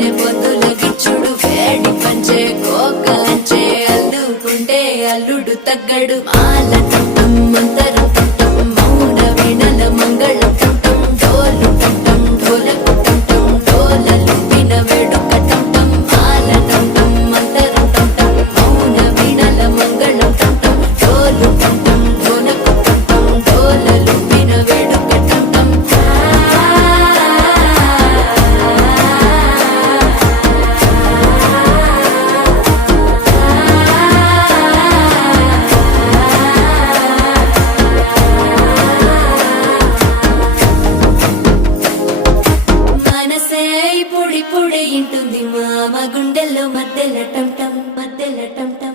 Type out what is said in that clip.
తేనె పొద్దుల గిచ్చుడు వేడి పంచే కోకలంచే అల్లుకుంటే అల్లుడు తగ్గడు మాల టంటం మంతరం టంటం మౌన వీణల మంగళం టంటం డోలు టంటం ఢోలకు టంటం డోలలు విన వేడుక టంటం మాల టంటం మంతరం టంటం మౌన వీణల మంగళం టంటం డోలు టంటం ఢోలకు టంటం డోలలు విన వేడుక టంటం మనసే పొడి పొడి ఇంటుంది మామ గుండెల్లో మధ్యల టంటం మధ్యల టంటం